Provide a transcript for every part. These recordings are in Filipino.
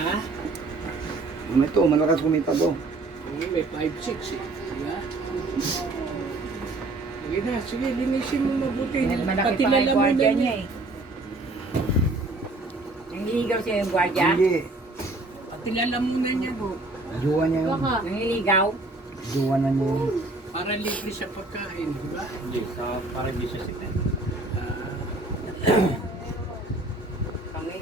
Ha? Ito, malakas kumita to. May 5-6 eh. Diba? Sige na, sige, linisin mo mabuti. Malaki Pati pa yung lalamunan gwardiya niya. niya eh. Nangliligaw siya yung gwardiya? Hindi. Pati lalamunan niya, bro. Juwa niya yun. Nangliligaw? Juwa na niya yun. Para libre sa pagkain, diba? Hindi, para hindi siya sikat. Kami.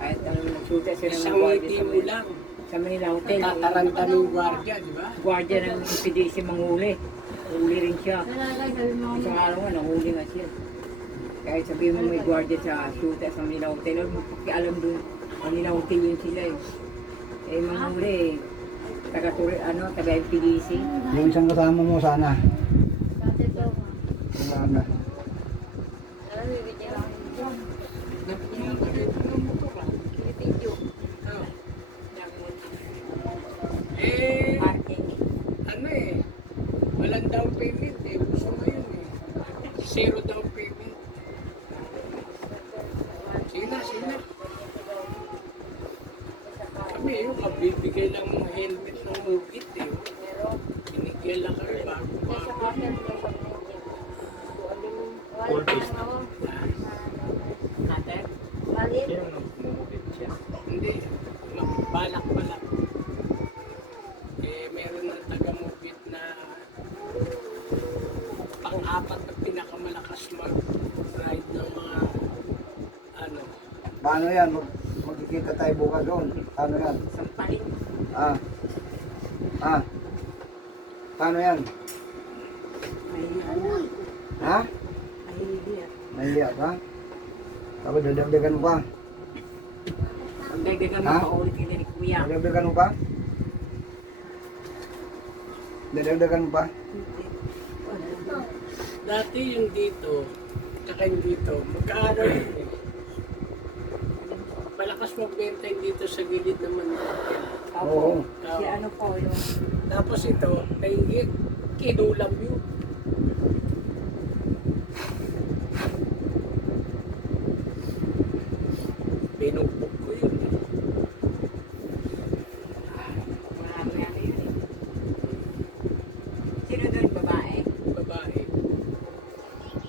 Kahit nagsuta sila ng Isang gwardiya ngiti sa mo lang. sa Manila Hotel. Tataranta ng gwardiya, diba? Gwardiya ng PDC manghuli. Huli rin siya. Isang araw nga, nahuli nga siya. Kahit sabihin mo may gwardiya sa suta sa Manila Hotel, alam mo pakialam dun. Manila Hotel yun sila eh. Eh, manghuli eh. Taga PDC. Yung isang kasama mo sana. Sana. Eh, Parking. ano eh, walang down payment eh. Gusto mo yun eh. Zero down payment. Sige na, sige na. Kami yung kabibigay lang ng helmet ng mugit eh. Binigyan lang kami bago-bago. Full face na. Ate? Sino nagmumukit siya? Hindi, balak pa lang. Eh, meron na taga-mugit na pang-apat na pinakamalakas mag-ride ng mga ano. Paano yan? Magkikita tayo bukas doon. Paano yan? Sampalin. Ah. Ah. Paano yan? Ha? Nahiya ka? Tapos dadagdagan mo pa? Ang dagdagan mo Ha? pa ulit yun ni Kuya. Dadagdagan mo pa? Dadagdagan mo pa? Dati yung dito, tsaka yung dito, magkaano yun eh. Malakas magbenta yung dito sa gilid naman. Oo. Si ano po yung... Tapos ito, naingit, kinulam yun. Pinupok ko yun. Marami na yun eh. Sino doon babae? Babae.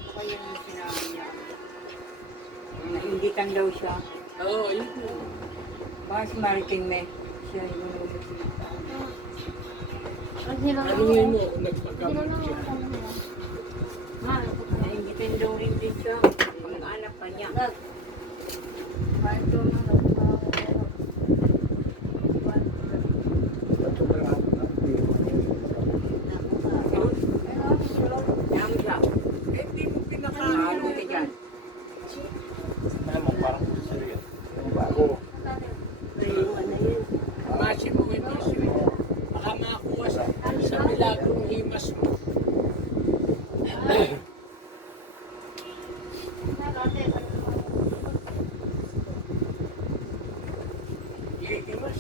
Ako yung sinabi niya. Naingitan daw siya. Oo, yun. Baka si Mariking May. Siya yung nagsisilita. Ano yun mo, nagpagamot siya. Naingitan daw rin din siya. Ang anak pa niya. Ito ba lang? Dami siya. Eh, hindi mo Halo ka dyan. Alam mo, parang seryo. Yung bago. Masin mo ito. Baka makakuha sa milagong himas mo. Himas.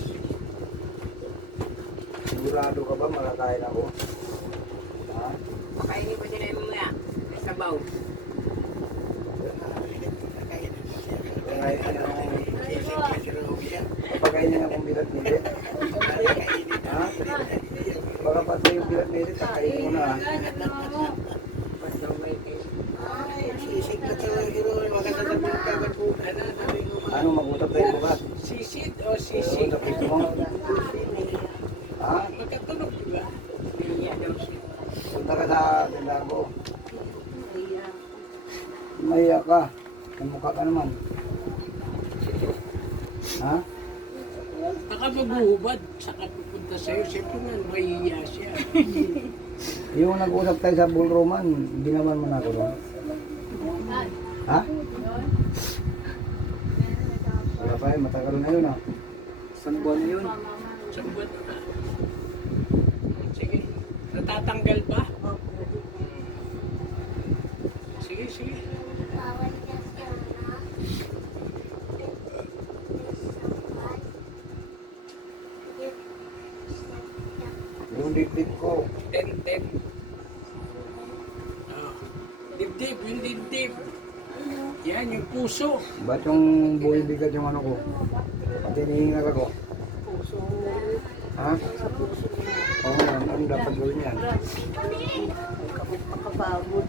Sigurado ka ba makakain ako? Ha? Pakainin ko sila yung mga sabaw. Pagkainin akong bilat nili. Ha? Baka pati yung bilat nili, pakainin mo na. Ha? Ano, mag-usap tayo bukas? Sisid o sisig? Usap mo? Ha? Magkatunog, di ba? Niya daw siya. Punta ka sa tindahan ko. Mahiya ka. Ang mukha ka naman. Ha? Baka maghuhubad, saka pupunta sa'yo. Siyempre nga, mahihiya siya. Yung nag-usap tayo sa ballrooman, hindi naman mo na ako doon. Ha? Wala pa eh, matagal na yun ah. Isang buwan na yun. Sa buwan na. Sige, natatanggal ba? Sige, sige. Yung dibdib ko. 10-10. Oh. Dibdib, yung dibdib. Yan, yung puso. Ba't yung buhay bigat yung ano ko? Pati hinihingal ako. Ha? Oo nga, ano dapat gawin yan? Makapagod.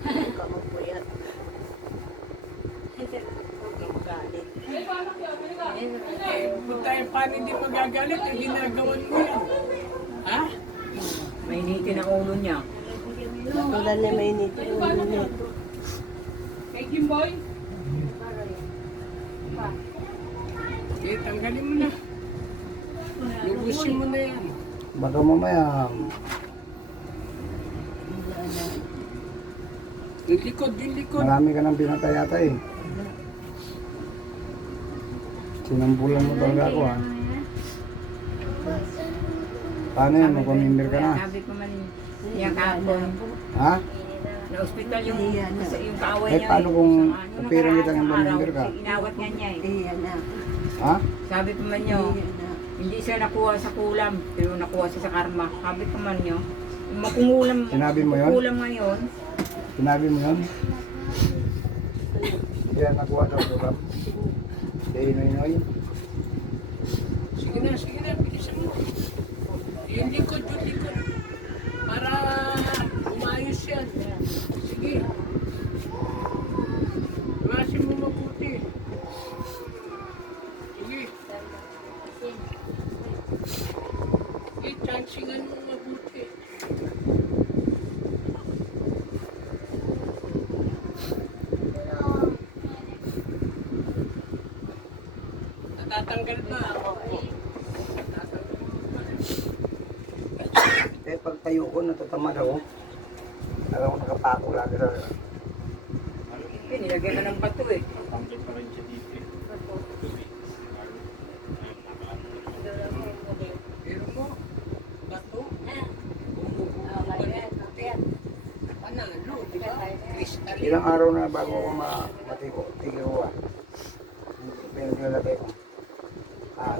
Makapagpuyat. Galit. Eh, punta yung paano hindi magagalit, eh, ginagawan mo yan. Ha? Mainitin ang ulo niya. Tulad na may nito. Kay Jimboy? Eh, tanggalin mo na. Lubusin mo na yan. Baka mamaya, Yung likod, yung likod. marami ka nang pinatay yata eh. Sinampulan mo talaga ako ha. Paano yan? Magpamimir ka na? Sabi ko man niya kahapon. Ha? Na ospital yung, yung kaaway Eh, niya. paano kung Sa opera kita ng nakaraang pamimir ka? araw, inawat nga niya eh. Iyan na. Ha? Sabi ko man niyo, Iyan na. hindi siya nakuha sa kulam, pero nakuha siya sa karma. Sabi ko man niyo, makungulam, Sinabi mo yun? kulam ngayon, Sinabi mo yun? Yan, nakuha daw ko lang. Kaya inoy-inoy. Sige na, bilisan mo. Yung likod, yung likod. Para umayos yan. Sige. Iwasin mo mabuti. Sige. Sige, chancingan mo mabuti. Natatanggal na. Eh, pag tayo ko, natatamad ako. Alam ko nakapako lagi sa... nilagyan ka ng bato eh. Pangkit pa rin siya dito. Pero mo, bato. Panalo, di ba? Kristal. Ilang araw na bago ako matiko, tigil ko. Pero nilalagay ko. Ah,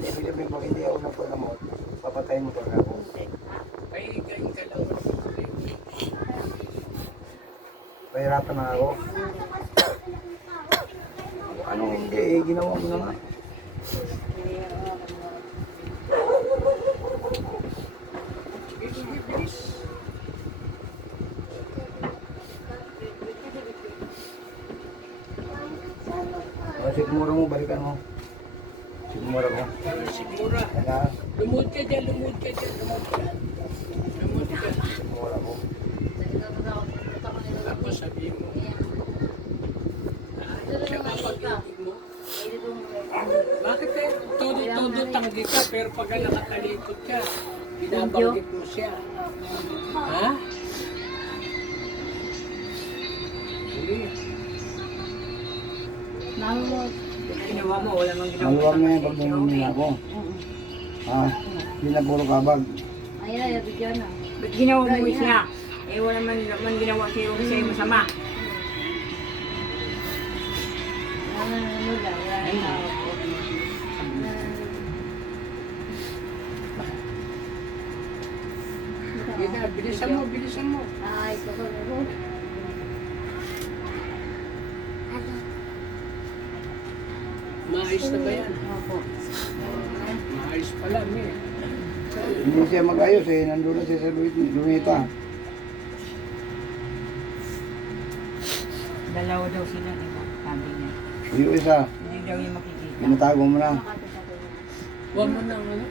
ibig sabihin pag hindi ako nagpagamot, papatayin mo talaga ako. Ay, ganyan ka lang. Pahirapan na ako. Ano hindi eh, ginawa ko na nga. Bilis. Sigmura mo, balikan mo. Sigmura mo. Sigura. Kaya, Lumod ka dyan, lumod ka dyan, lumod ka. Lumod ka. sigmura mo. Tapos sabihin mo. Siya papag-ibig mo. Bakit kayo todo-todo tanggi ka pero pag nakatalikod ka, binabanggit mo siya. Ha? Hindi. Ginawa mo, wala mang ginawa. Maluwag na yung pagdumingin ako. Ah, hindi na puro kabag. Ay, bigyan na. Ba't ginawa mo siya? Eh wala man ginawa sa'yo masama. Ano lang, wala na tawag ko. Sige na, bilisan mo, bilisan mo. Ay, pagkakaroon. Maayos na ba yan? Opo. Maayos pa lang eh. Hindi siya mag-ayos eh, nandun na siya sa Lunita. Dalawa daw sila, di ba? Sabi niya. Yung isa, Hindi daw yung makikita. pinatago mo na. Huwag mo nang ano.